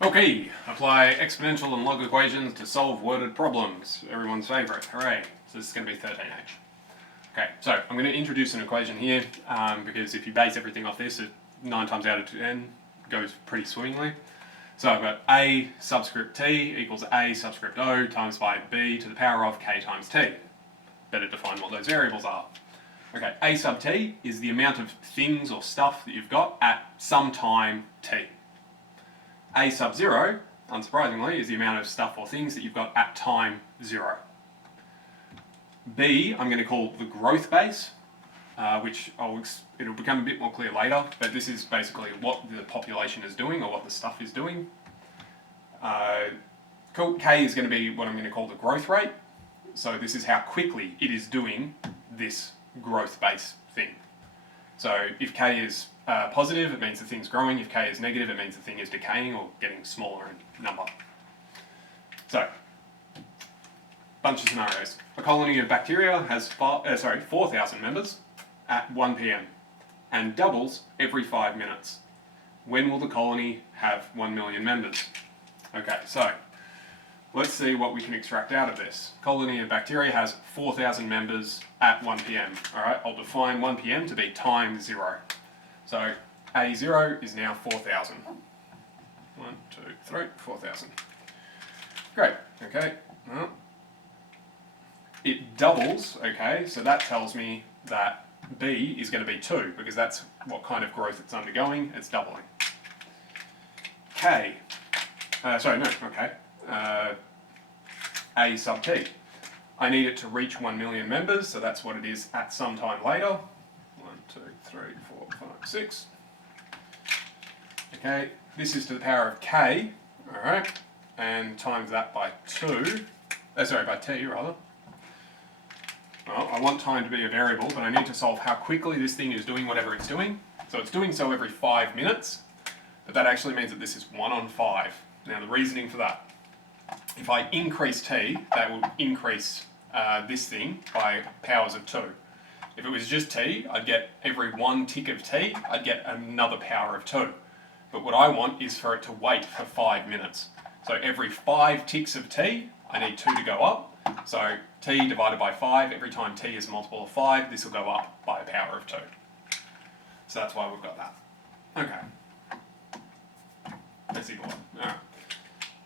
Okay, apply exponential and log equations to solve worded problems. Everyone's favourite, hooray. So this is going to be 13H. Okay, so I'm going to introduce an equation here because if you base everything off this, it 9 times out of 10 goes pretty swimmingly. So I've got a subscript t equals a subscript o times by b to the power of k times t. Better define what those variables are. Okay, a sub t is the amount of things or stuff that you've got at some time t. A sub 0, unsurprisingly, is the amount of stuff or things that you've got at time 0. B, I'm going to call the growth base, which it'll become a bit more clear later, but this is basically what the population is doing or what the stuff is doing. K is going to be what I'm going to call the growth rate. So this is how quickly it is doing this growth base thing. So if K is positive, it means the thing's growing. If K is negative, it means the thing is decaying or getting smaller in number. So, bunch of scenarios. A colony of bacteria has 4,000 members at 1 p.m. and doubles every 5 minutes. When will the colony have 1 million members? Okay, so let's see what we can extract out of this. Colony of bacteria has 4,000 members at 1 p.m. Alright, I'll define 1 p.m. to be time 0. So A0 is now 4,000. 1, 2, 3, 4,000. Great, okay. Well, it doubles, okay, so that tells me that B is going to be 2 because that's what kind of growth it's undergoing, it's doubling. A sub t. I need it to reach 1 million members, so that's what it is at some time later. 1, 2, 3, 4, 5, 6. Okay, this is to the power of k, alright, and times that by 2, by t rather. Well, I want time to be a variable, but I need to solve how quickly this thing is doing whatever it's doing. So it's doing so every 5 minutes, but that actually means that this is 1 on 5. Now the reasoning for that. If I increase t, that will increase this thing by powers of 2. If it was just t, I'd get every 1 tick of t, I'd get another power of 2. But what I want is for it to wait for 5 minutes. So every 5 ticks of t, I need 2 to go up. So t divided by 5, every time t is a multiple of 5, this will go up by a power of 2. So that's why we've got that. Okay. Let's equal. Alright.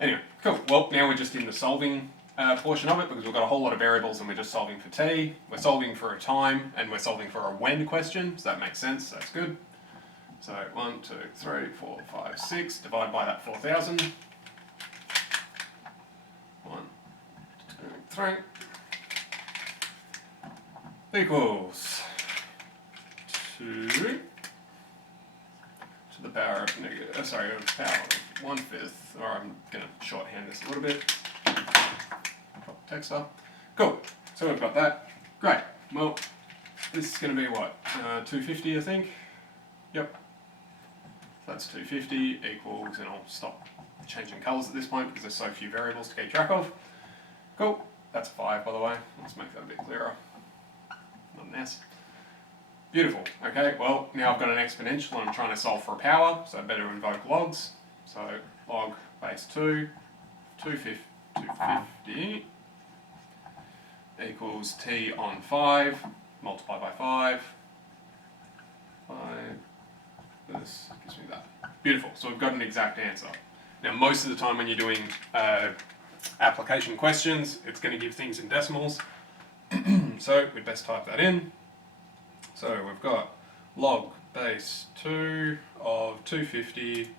Anyway, cool. Well, now we're just in the solving portion of it because we've got a whole lot of variables and we're just solving for t. We're solving for a time and we're solving for a when question, so that makes sense, that's good. So 1, 2, 3, 4, 5, 6, divide by that 4,000. 1, 2, 3 equals 2 to the power of power of 1/5, or I'm going to shorthand this a little bit. Pop the text up. Cool, so we've got that. Great, well, this is going to be what, 250 I think? Yep. So that's 250 equals, and I'll stop changing colours at this point because there's so few variables to keep track of. Cool, that's 5 by the way, let's make that a bit clearer. Not an S. Beautiful, okay, well now I've got an exponential and I'm trying to solve for a power, so I better invoke logs. So log base 2, 250 equals t on 5, multiply by 5, this gives me that. Beautiful, so we've got an exact answer. Now most of the time when you're doing application questions, it's going to give things in decimals, so we'd best type that in. So we've got log base 2 of 250,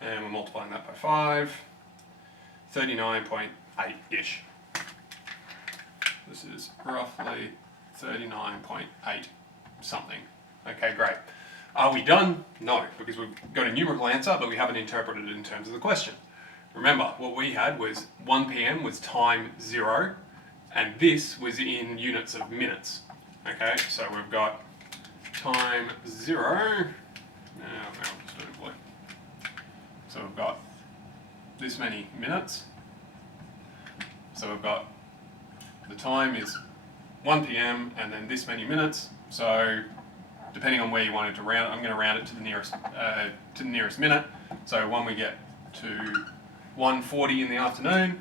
and we're multiplying that by 5, 39.8-ish. This is roughly 39.8 something. Okay, great. Are we done? No, because we've got a numerical answer, but we haven't interpreted it in terms of the question. Remember, what we had was 1 p.m. was time 0, and this was in units of minutes. Okay, so we've got time 0, so we've got this many minutes, so we've got the time is 1 p.m. and then this many minutes, so depending on where you wanted to round it, I'm going to round it to the nearest minute, so when we get to 1:40 in the afternoon,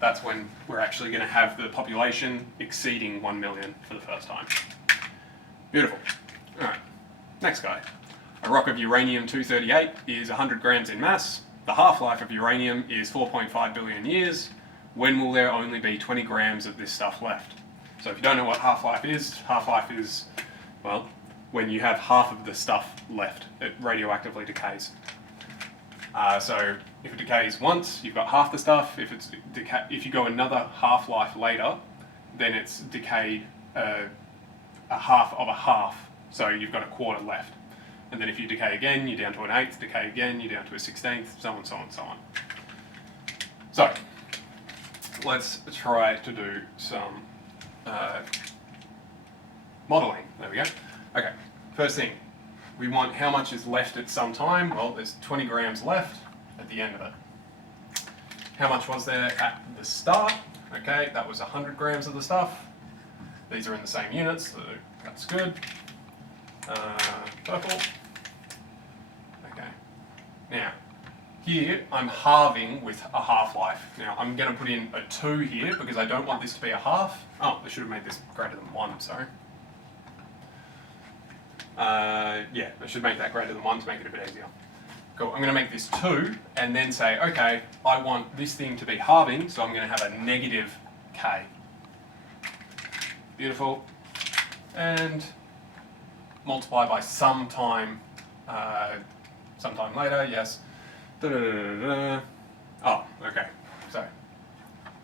that's when we're actually going to have the population exceeding 1 million for the first time. Beautiful. Alright, next guy. A rock of uranium-238 is 100 grams in mass. The half-life of uranium is 4.5 billion years. When will there only be 20 grams of this stuff left? So if you don't know what half-life is, well, when you have half of the stuff left, it radioactively decays. So if it decays once, you've got half the stuff. If you go another half-life later, then it's decayed a half of a half, so you've got a quarter left. And then if you decay again, you're down to an eighth, decay again, you're down to a 16th, so on, so on, so on. So, let's try to do some modelling. There we go. Okay, first thing, we want how much is left at some time. Well, there's 20 grams left at the end of it. How much was there at the start? Okay, that was 100 grams of the stuff. These are in the same units, so that's good. Purple. Okay. Now, here I'm halving with a half-life. Now, I'm going to put in a 2 here because I don't want this to be a half. Oh, I should have made this greater than 1, sorry. Yeah, I should make that greater than 1 to make it a bit easier. Cool, I'm going to make this 2 and then say, okay, I want this thing to be halving, so I'm going to have a negative k. Beautiful. And multiply by sometime later, yes. Oh, okay, so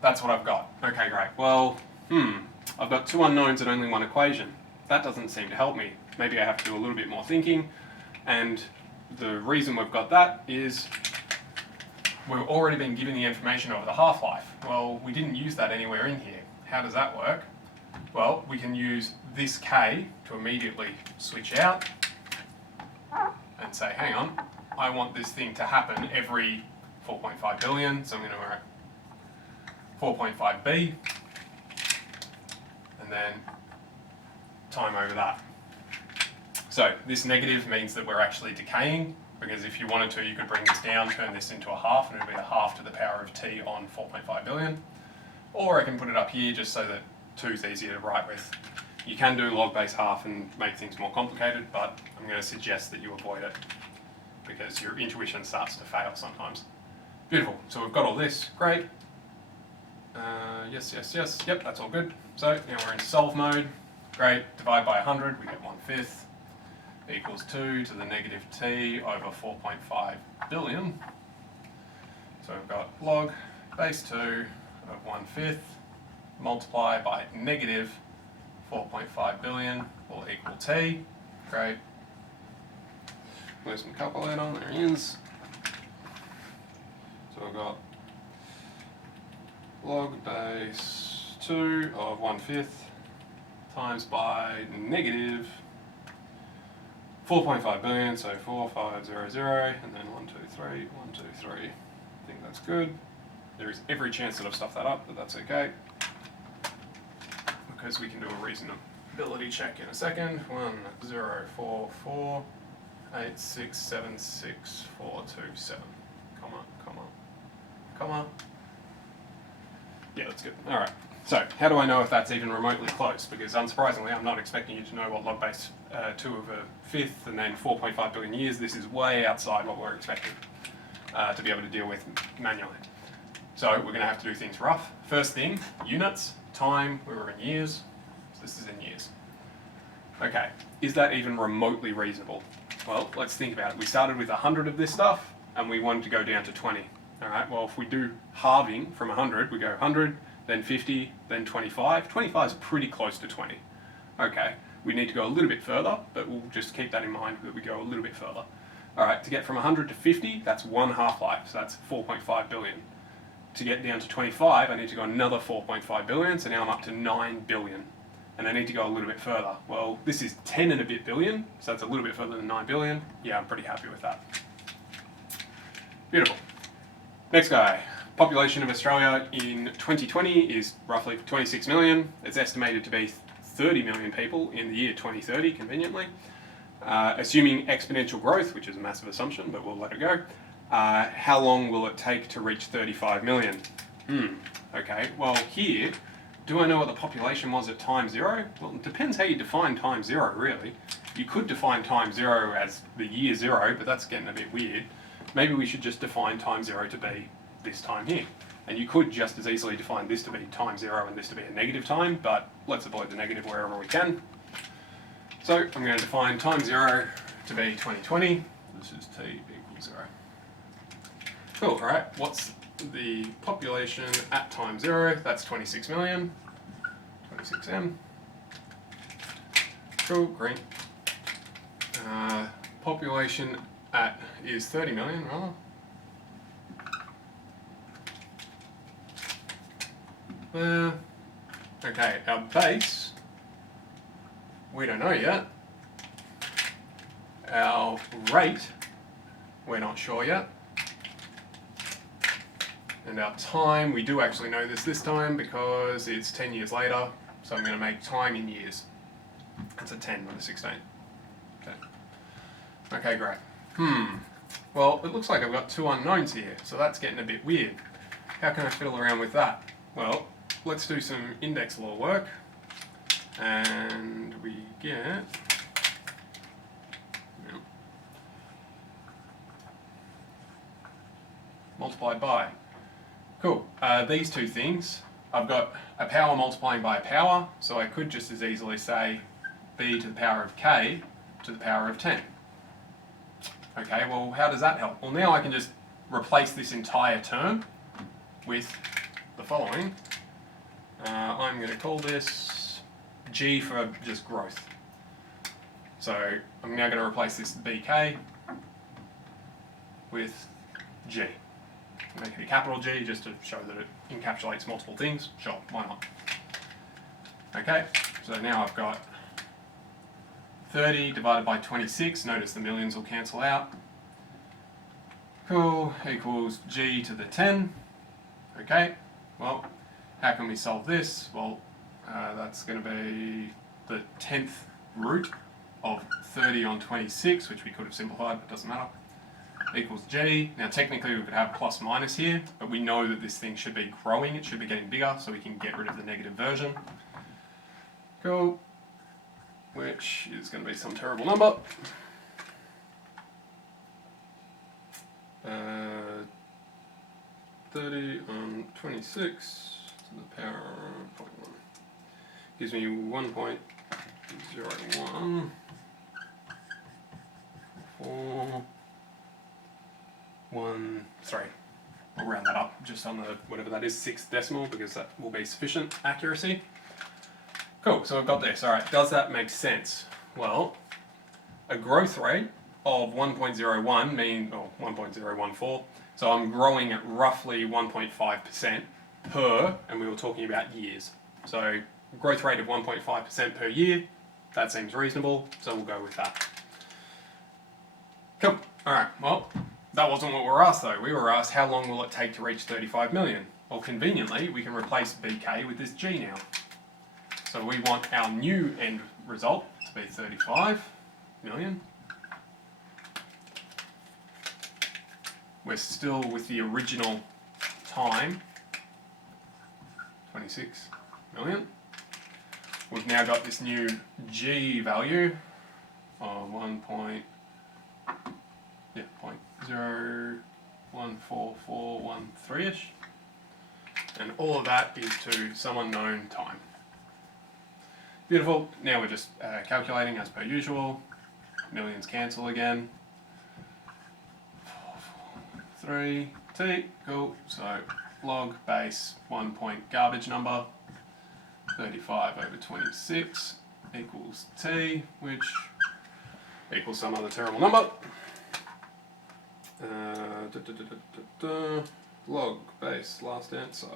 that's what I've got. Okay, great. Well, I've got 2 unknowns and only 1 equation. That doesn't seem to help me. Maybe I have to do a little bit more thinking, and the reason we've got that is we've already been given the information over the half-life. Well, we didn't use that anywhere in here. How does that work? Well, we can use this k to immediately switch out and say, hang on, I want this thing to happen every 4.5 billion, so I'm going to write 4.5b, and then time over that. So this negative means that we're actually decaying, because if you wanted to, you could bring this down, turn this into a half, and it would be a half to the power of t on 4.5 billion. Or I can put it up here just so that 2 is easier to write with. You can do log base half and make things more complicated, but I'm going to suggest that you avoid it because your intuition starts to fail sometimes. Beautiful, so we've got all this, great. Yes, yep, that's all good. So now we're in solve mode, great, divide by 100, we get 1/5, equals 2 to the negative t over 4.5 billion. So we've got log base 2 of 1/5 multiply by negative 4.5 billion will equal t. Great. Where's my calculator? There he is. So I've got log base 2 of 1/5 times by negative 4.5 billion, so 4500, and then 123, 123. I think that's good. There is every chance that I've stuffed that up, but that's okay, because we can do a reasonability check in a second. 104486776427. Comma. Yeah, that's good. All right. So, how do I know if that's even remotely close? Because unsurprisingly, I'm not expecting you to know what log base 2 of a 5th and then 4.5 billion years. This is way outside what we're expecting to be able to deal with manually. So we're going to have to do things rough. First thing, units, time, we were in years, so this is in years. Okay, is that even remotely reasonable? Well, let's think about it. We started with 100 of this stuff, and we wanted to go down to 20. All right, well, if we do halving from 100, we go 100, then 50, then 25. 25 is pretty close to 20. Okay, we need to go a little bit further, but we'll just keep that in mind that we go a little bit further. All right, to get from 100 to 50, that's 1 half-life, so that's 4.5 billion. To get down to 25, I need to go another 4.5 billion, so now I'm up to 9 billion. And I need to go a little bit further. Well, this is 10 and a bit billion, so that's a little bit further than 9 billion. Yeah, I'm pretty happy with that. Beautiful. Next guy. Population of Australia in 2020 is roughly 26 million. It's estimated to be 30 million people in the year 2030, conveniently. Assuming exponential growth, which is a massive assumption, but we'll let it go. How long will it take to reach 35 million? Okay, well here, do I know what the population was at time zero? Well, it depends how you define time zero, really. You could define time zero as the year zero, but that's getting a bit weird. Maybe we should just define time zero to be this time here. And you could just as easily define this to be time zero and this to be a negative time, but let's avoid the negative wherever we can. So I'm going to define time zero to be 2020. This is t equals 0. Cool, alright, what's the population at time zero? That's 26 million. 26M. Cool, green. Population at is 30 million, rather. Okay, our base, we don't know yet. Our rate, we're not sure yet. And our time, we do actually know this time because it's 10 years later, so I'm going to make time in years. It's a 10, not a 16. Okay, great. Well, it looks like I've got two unknowns here, so that's getting a bit weird. How can I fiddle around with that? Well, let's do some index law work. And we get... multiplied by. Cool. These two things, I've got a power multiplying by a power, so I could just as easily say b to the power of k to the power of 10. Okay, well, how does that help? Well, now I can just replace this entire term with the following. I'm going to call this g for just growth. So I'm now going to replace this bk with g. Make it a capital G just to show that it encapsulates multiple things. Sure, why not? Okay, so now I've got 30 divided by 26. Notice the millions will cancel out. Cool, equals G to the 10. Okay, well, how can we solve this? Well, that's going to be the 10th root of 30 on 26, which we could have simplified, but doesn't matter. Equals G. Now technically we could have plus minus here, but we know that this thing should be growing, it should be getting bigger, so we can get rid of the negative version. Cool. Which is going to be some terrible number. 30 on 26 to the power of 0.1. Gives me 1.01. 4. 1, 3. I'll round that up just on the, whatever that is, 6th decimal, because that will be sufficient accuracy. Cool, so I've got this. Alright, does that make sense? Well, a growth rate of 1.01 mean, or 1.014, so I'm growing at roughly 1.5% per, and we were talking about years. So, growth rate of 1.5% per year, that seems reasonable, so we'll go with that. Cool, alright, well, that wasn't what we were asked though. We were asked how long will it take to reach 35 million? Well, conveniently, we can replace BK with this G now. So we want our new end result to be 35 million. We're still with the original time, 26 million. We've now got this new G value of 0.014413-ish, and all of that is to some unknown time. Beautiful. Now we're just calculating as per usual. Millions cancel again. 3 t. Cool. So log base 1 point garbage number 35 over 26 equals t, which equals some other terrible number. Log base last answer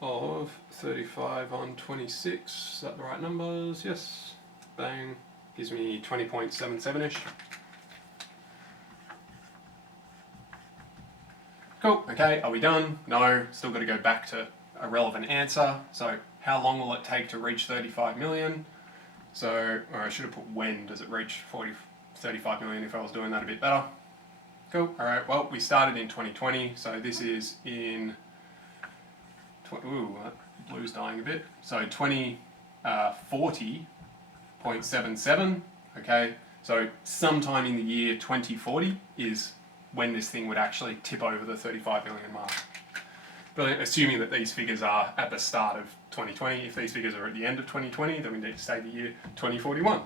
of 35 on 26. Is that the right numbers? Yes. Bang. Gives me 20.77-ish. Cool. Okay, are we done? No. Still got to go back to a relevant answer. So how long will it take to reach 35 million? So, or I should have put when does it reach 35 million if I was doing that a bit better. Cool. All right. Well, we started in 2020, so this is in. Ooh, blue's dying a bit. So 2040.77. Okay. So sometime in the year 2040 is when this thing would actually tip over the 35 billion mark. But assuming that these figures are at the start of 2020, if these figures are at the end of 2020, then we need to say the year 2041.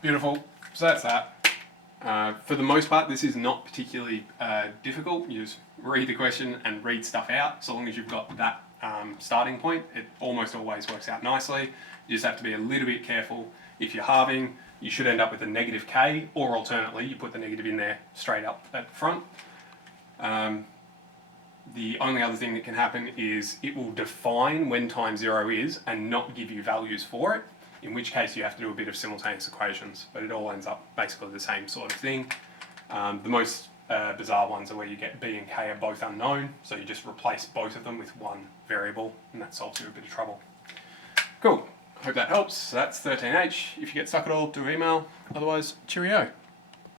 Beautiful. So that's that. For the most part, this is not particularly difficult. You just read the question and read stuff out. So long as you've got that starting point, it almost always works out nicely. You just have to be a little bit careful. If you're halving, you should end up with a negative k, or alternately, you put the negative in there straight up at the front. The only other thing that can happen is it will define when time zero is and not give you values for it, in which case you have to do a bit of simultaneous equations, but it all ends up basically the same sort of thing. The most bizarre ones are where you get b and k are both unknown, so you just replace both of them with one variable, and that solves you a bit of trouble. Cool. Hope that helps. So that's 13H. If you get stuck at all, do email. Otherwise, cheerio.